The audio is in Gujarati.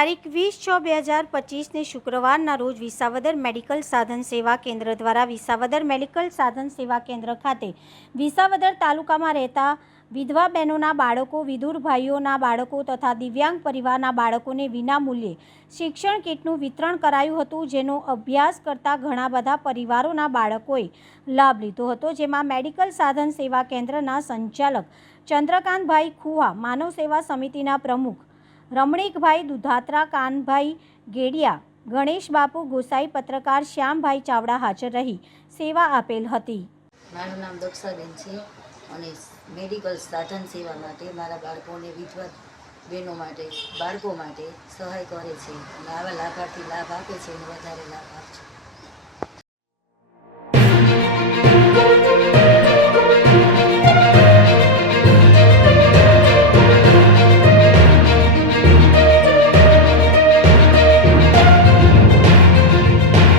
તારીખ 20/6/2025 શુક્રવારના રોજ વિસાવદર મેડિકલ સાધન સેવા કેન્દ્ર દ્વારા વિસાવદર મેડિકલ સાધન સેવા કેન્દ્ર ખાતે વિસાવદર તાલુકામાં રહેતા વિધવા બહેનોના બાળકો, વિધુર ભાઈઓના બાળકો તથા દિવ્યાંગ પરિવારના બાળકોને વિનામૂલ્યે શિક્ષણ કીટનું વિતરણ કરાયું હતું, જેનો અભ્યાસ કરતા ઘણા બધા પરિવારોના બાળકોએ લાભ લીધો હતો, જેમાં મેડિકલ સાધન સેવા કેન્દ્રના સંચાલક ચંદ્રકાંતભાઈ ખુવા, માનવ સેવા સમિતિના પ્રમુખ રમણીકભાઈ દુધાત્રા, કાનભાઈ ગેડિયા, ગણેશ બાપુ ગોસાઈ, પત્રકાર શ્યામભાઈ ચાવડા હાજર રહી સેવા આપેલ હતી। મારું નામ દક્ષાબેન છે અને મેડિકલ સાધન સેવા માટે મારા બાળકોને, વિધવા બહેનો માટે, બાળકો માટે સહાય કરે છે અને આવા લાભાર્થી લાભ આપે છે અને વધારે લાભ આપશે।